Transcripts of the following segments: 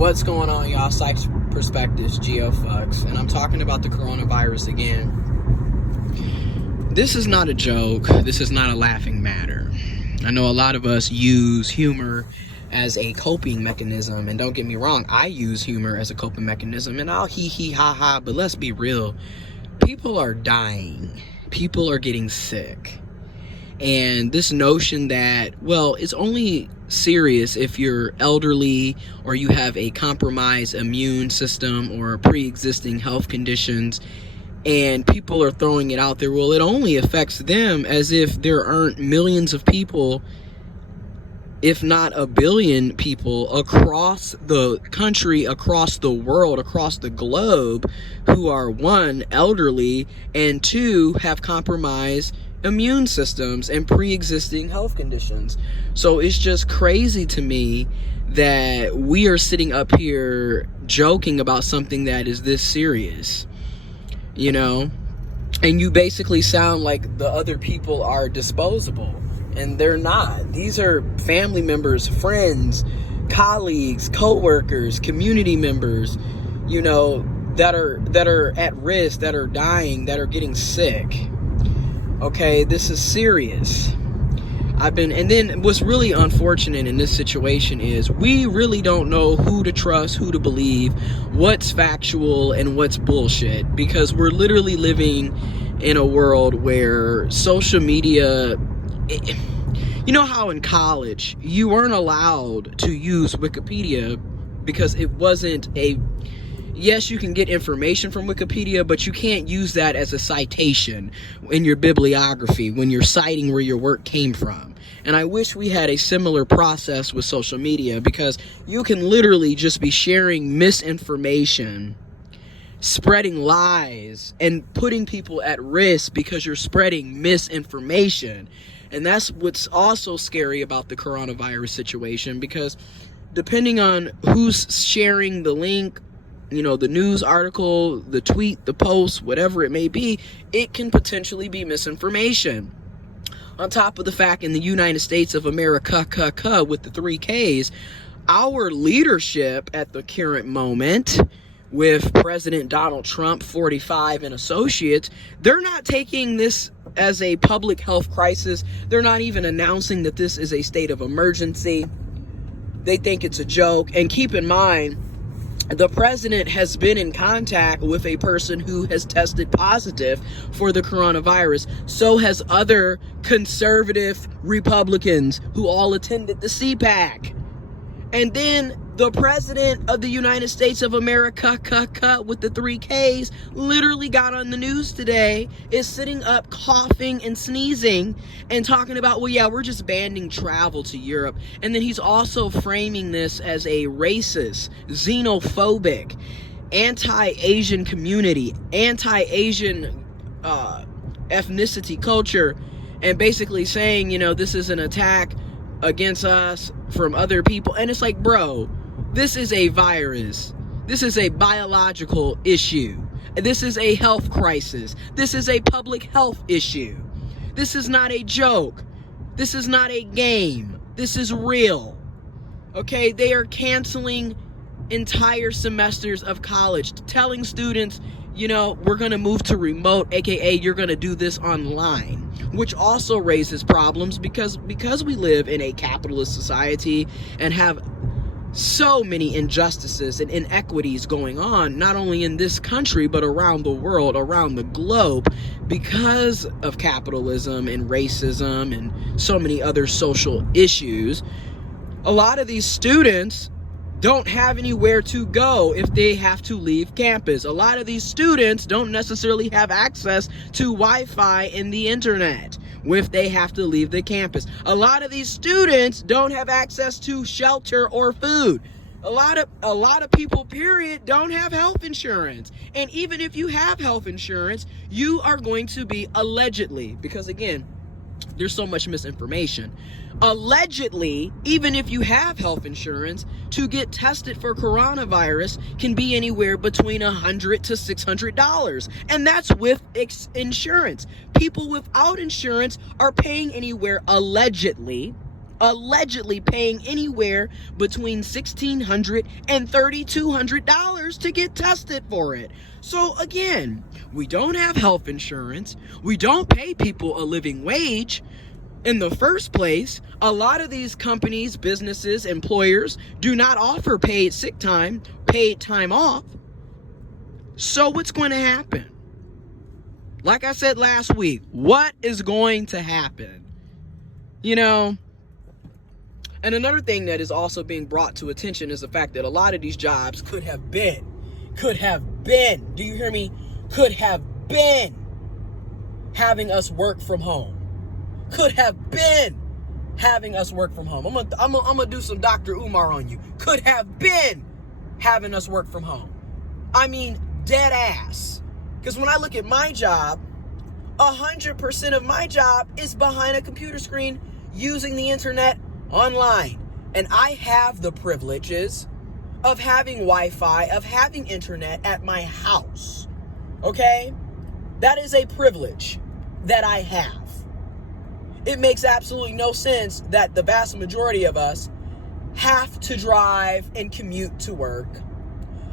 What's going on, y'all? Psych Perspectives, GeoFucks, and I'm talking about the coronavirus again. This is not a joke. This is not a laughing matter. I know a lot of us use humor as a coping mechanism, and don't get me wrong, I use humor as a coping mechanism, and I'll hee ha ha, but let's be real. People are dying. People are getting sick. And this notion that, well, it's only serious if you're elderly or you have a compromised immune system or pre-existing health conditions, and people are throwing it out there, well, it only affects them, as if there aren't millions of people, if not a billion people across the country, across the world, across the globe, who are, one, elderly, and two, have compromised immune systems and pre-existing health conditions. So it's just crazy to me that we are sitting up here joking about something that is this serious, you know, and you basically sound like the other people are disposable, and they're not. These are family members, friends, colleagues, co-workers, community members, you know, that are at risk, that are dying, that are getting sick. Okay, this is serious. And then what's really unfortunate in this situation is we really don't know who to trust, who to believe, what's factual and what's bullshit, because we're literally living in a world where social media, you know how in college you weren't allowed to use Wikipedia because it wasn't yes, you can get information from Wikipedia, but you can't use that as a citation in your bibliography when you're citing where your work came from. And I wish we had a similar process with social media, because you can literally just be sharing misinformation, spreading lies, and putting people at risk because you're spreading misinformation. And that's what's also scary about the coronavirus situation, because depending on who's sharing the link, you know, the news article, the tweet, the post, whatever it may be, it can potentially be misinformation. On top of the fact, in the United States of America, with the 3 Ks, our leadership at the current moment, with President Donald Trump, 45, and associates, they're not taking this as a public health crisis. They're not even announcing that this is a state of emergency. They think it's a joke. And keep in mind, the president has been in contact with a person who has tested positive for the coronavirus. So has other conservative Republicans who all attended the CPAC. And then the president of the United States of America, with the 3 Ks, literally got on the news today, is sitting up coughing and sneezing and talking about, well, yeah, we're just banning travel to Europe. And then he's also framing this as a racist, xenophobic, anti-Asian community, anti-Asian ethnicity, culture, and basically saying, you know, this is an attack against us from other people. And it's like, bro, this is a virus. This is a biological issue. This is a health crisis. This is a public health issue. This is not a joke. This is not a game. This is real. Okay, they are canceling entire semesters of college, telling students, you know, we're going to move to remote, aka you're going to do this online, which also raises problems because we live in a capitalist society and have so many injustices and inequities going on, not only in this country, but around the world, around the globe, because of capitalism and racism and so many other social issues. A lot of these students don't have anywhere to go if they have to leave campus. A lot of these students don't necessarily have access to Wi-Fi and the internet if they have to leave the campus. A lot of these students don't have access to shelter or food. A lot of people, period, don't have health insurance. And even if you have health insurance, you are going to be allegedly, because again, there's so much misinformation. Allegedly, even if you have health insurance, to get tested for coronavirus can be anywhere between $100 to $600. And that's with insurance. People without insurance are paying anywhere, allegedly, allegedly paying anywhere between $1,600 and $3,200 to get tested for it. So again, we don't have health insurance. We don't pay people a living wage in the first place. A lot of these companies, businesses, employers do not offer paid sick time, paid time off. So what's going to happen? Like I said last week, what is going to happen? You know, and another thing that is also being brought to attention is the fact that a lot of these jobs could have been, do you hear me? Could have been having us work from home. Could have been having us work from home. I'm gonna do some Dr. Umar on you. Could have been having us work from home. I mean, dead ass. Because when I look at my job, 100% of my job is behind a computer screen using the internet online. And I have the privileges of having Wi-Fi, of having internet at my house. Okay? That is a privilege that I have. It makes absolutely no sense that the vast majority of us have to drive and commute to work.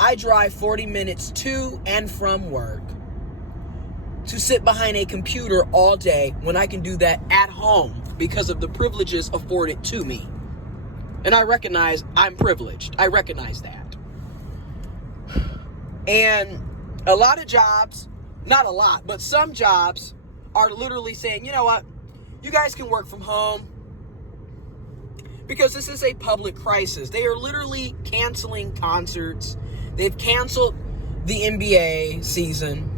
I drive 40 minutes to and from work to sit behind a computer all day when I can do that at home because of the privileges afforded to me. And I recognize I'm privileged. I recognize that. And a lot of jobs, not a lot, but some jobs are literally saying, you know what? You guys can work from home because this is a public crisis. They are literally canceling concerts. They've canceled the NBA season.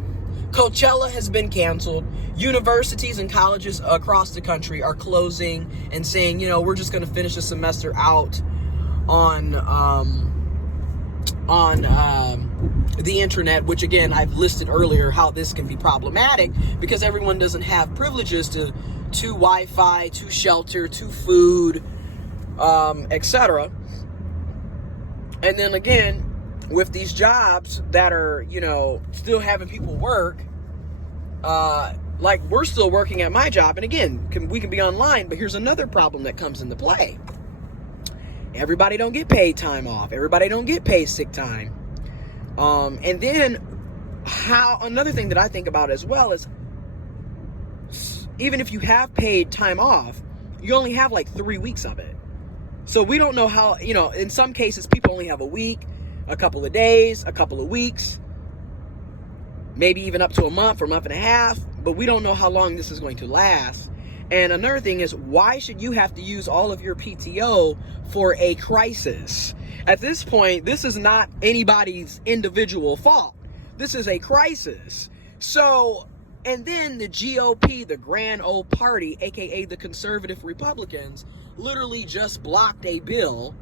Coachella has been canceled. Universities and colleges across the country are closing and saying, you know, we're just going to finish the semester out on the internet, which again, I've listed earlier how this can be problematic because everyone doesn't have privileges to Wi-Fi, to shelter, to food, etc. And then again, with these jobs that are, you know, still having people work, like we're still working at my job. And again, we can be online, but here's another problem that comes into play. Everybody don't get paid time off. Everybody don't get paid sick time. And then another thing that I think about as well is even if you have paid time off, you only have like 3 weeks of it. So we don't know how, you know, in some cases people only have a week, a couple of days, a couple of weeks, maybe even up to a month or month and a half, but we don't know how long this is going to last. And another thing is, why should you have to use all of your PTO for a crisis? At this point, this is not anybody's individual fault. This is a crisis. So, and then the GOP, the grand old party, aka the conservative Republicans, literally just blocked a bill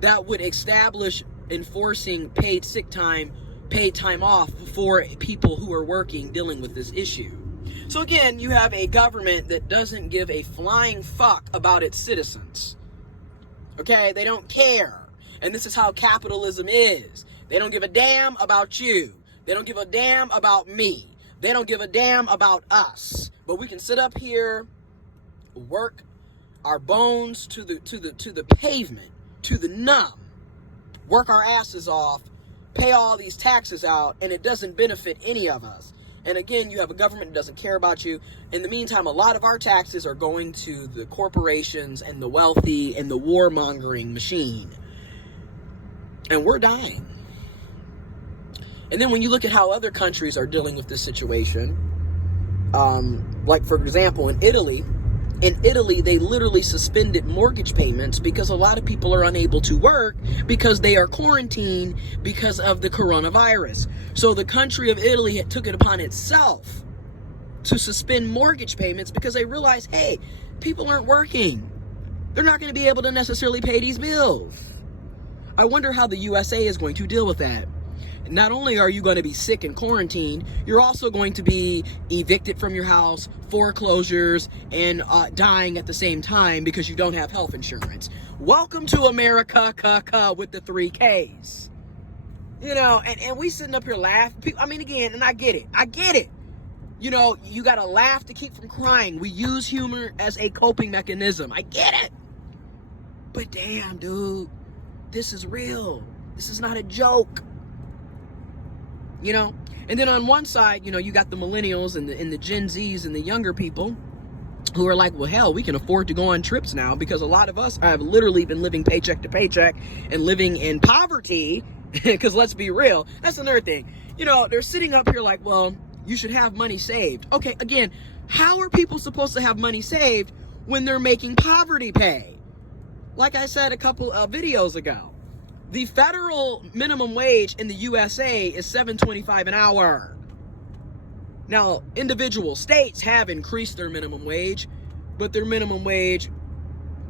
that would establish enforcing paid sick time, paid time off for people who are working, dealing with this issue. So again, you have a government that doesn't give a flying fuck about its citizens. Okay? They don't care. And this is how capitalism is. They don't give a damn about you. They don't give a damn about me. They don't give a damn about us. But we can sit up here, work our bones to the pavement, to the numb, work our asses off, pay all these taxes out, and it doesn't benefit any of us. And again, you have a government that doesn't care about you. In the meantime, a lot of our taxes are going to the corporations and the wealthy and the warmongering machine. And we're dying. And then when you look at how other countries are dealing with this situation, like for example, in Italy, they literally suspended mortgage payments because a lot of people are unable to work because they are quarantined because of the coronavirus. So the country of Italy took it upon itself to suspend mortgage payments because they realized, hey, people aren't working. They're not going to be able to necessarily pay these bills. I wonder how the USA is going to deal with that. Not only are you going to be sick and quarantined, you're also going to be evicted from your house, foreclosures, and dying at the same time because you don't have health insurance. Welcome to America, with the 3 Ks. You know, and we sitting up here laughing. I mean, again, and I get it. You know, you gotta laugh to keep from crying. We use humor as a coping mechanism. I get it. But damn, dude, this is real. This is not a joke. You know? And then on one side, you know, you got the millennials and the Gen Zs and the younger people who are like, well, hell, we can afford to go on trips now, because a lot of us have literally been living paycheck to paycheck and living in poverty. Because let's be real, that's another thing. You know, they're sitting up here like, well, you should have money saved. Okay, again, how are people supposed to have money saved when they're making poverty pay? Like I said a couple of videos ago, the federal minimum wage in the USA is $7.25 an hour. Now, individual states have increased their minimum wage, but their minimum wage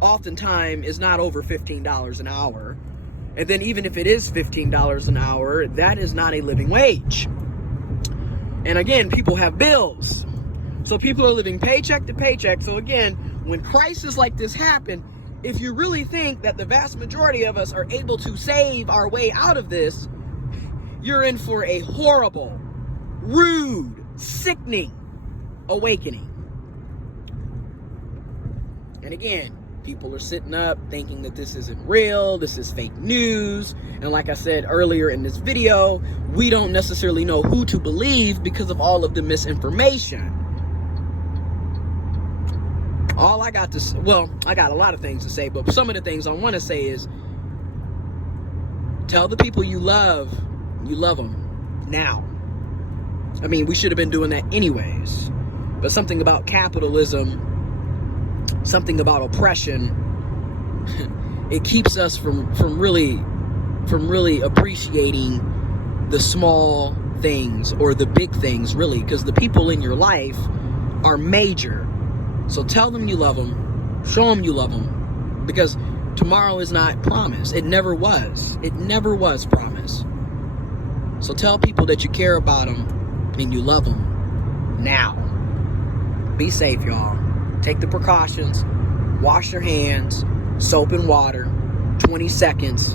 oftentimes is not over $15 an hour. And then even if it is $15 an hour, that is not a living wage. And again, people have bills. So people are living paycheck to paycheck. So again, when crises like this happen, if you really think that the vast majority of us are able to save our way out of this, you're in for a horrible, rude, sickening awakening. And again, people are sitting up thinking that this isn't real, this is fake news. And like I said earlier in this video, we don't necessarily know who to believe because of all of the misinformation. All I got to say, well, I got a lot of things to say, but some of the things I want to say is, tell the people you love them now. I mean, we should have been doing that anyways. But something about capitalism, something about oppression, it keeps us from really appreciating the small things or the big things, really, because the people in your life are major. So tell them you love them, show them you love them, because tomorrow is not promised. It never was. It never was promised. So tell people that you care about them and you love them now. Be safe, y'all. Take the precautions. Wash your hands. Soap and water. 20 seconds.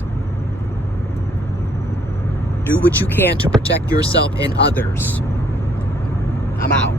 Do what you can to protect yourself and others. I'm out.